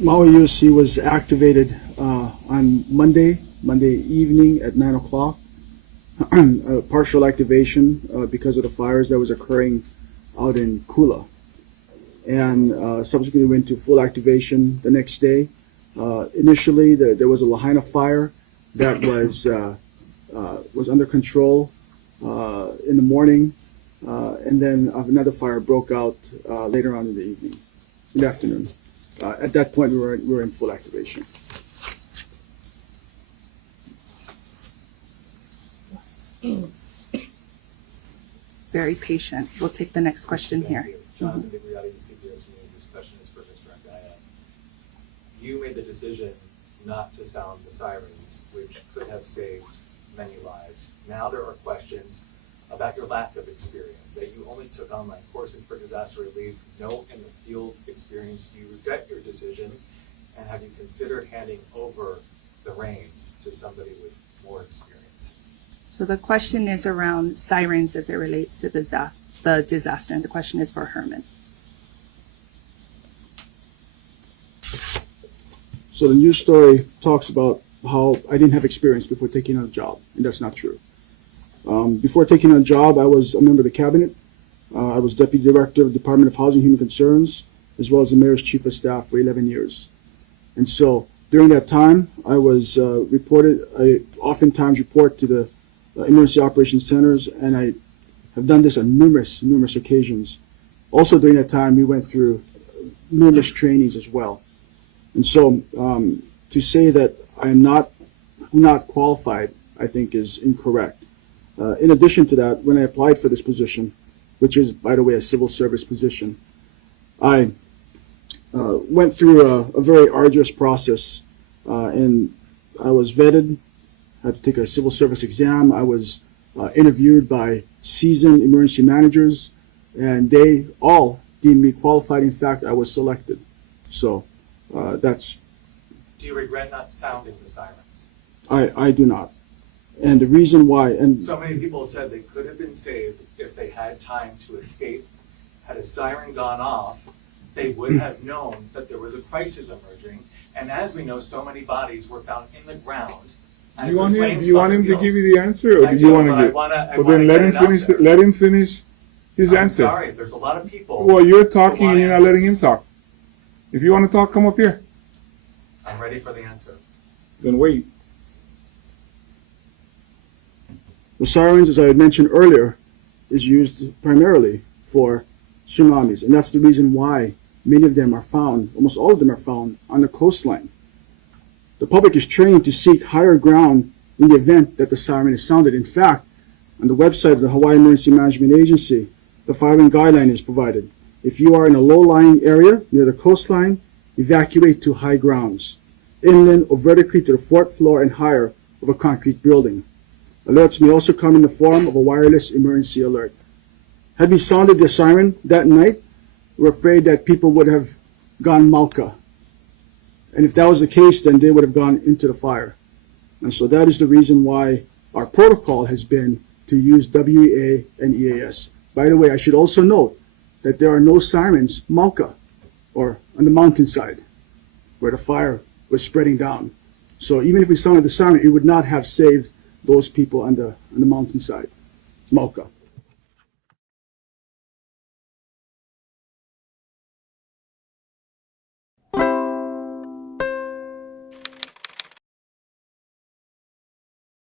Maui UC was activated on Monday evening at 9 o'clock. Partial activation because of the fires that was occurring out in Kula. And subsequently went to full activation the next day. Initially, there was a Lahaina fire that was under control in the morning, and then another fire broke out later on in the evening, in the afternoon. At that point, we were in full activation. Very patient. We'll take the next question Thank here. you. Jonathan DeGriati, CBS News. This question is for Mr. Andaya. You made the decision not to sound the sirens, which could have saved many lives. Now there are questions about your lack of experience, that you only took online courses for disaster relief, no in the field experience. Do you regret your decision? And have you considered handing over the reins to somebody with more experience? So the question is around sirens as it relates to the disaster, and the question is for Herman. So the news story talks about how I didn't have experience before taking on a job, and that's not true. Before taking on a job, I was a member of the cabinet. I was deputy director of the Department of Housing and Human Concerns, as well as the mayor's chief of staff for 11 years. And so during that time, I was I oftentimes report to the emergency operations centers, and I have done this on numerous occasions. Also during that time, we went through numerous trainings as well. And so to say that I am not qualified, I think is incorrect. In addition to that, when I applied for this position, which is, by the way, a civil service position, I went through a very arduous process, and I was vetted, had to take a civil service exam. I was interviewed by seasoned emergency managers, and they all deemed me qualified. In fact, I was selected. So that's... Do you regret not sounding the sirens? I do not. And the reason why... and so many people said they could have been saved if they had time to escape. Had a siren gone off, they would have known that there was a crisis emerging. And as we know, so many bodies were found in the ground. Do you want him to give you the answer, or I do you want to but give? I Well, wanna then get it out there. let him finish his I'm answer. sorry, there's a lot of people. Well, you're who talking want and you're not letting him answers. talk. If you want to talk, come up here. I'm ready for the answer. Then wait. the sirens, as I had mentioned earlier, is used primarily for tsunamis. And that's the reason why many of them are found, almost all of them are found on the coastline. The public is trained to seek higher ground in the event that the siren is sounded. In fact, on the website of the Hawaii Emergency Management Agency, the following guideline is provided. If you are in a low-lying area near the coastline, evacuate to high grounds, inland or vertically to the fourth floor and higher of a concrete building. Alerts may also come in the form of a wireless emergency alert. Had we sounded the siren that night, we're afraid that people would have gone malka. And if that was the case, then they would have gone into the fire. And so that is the reason why our protocol has been to use WEA and EAS. By the way, I should also note that there are no sirens malka, or on the mountainside, where the fire was spreading down. So even if we sounded the siren, it would not have saved those people on the mountainside, malka.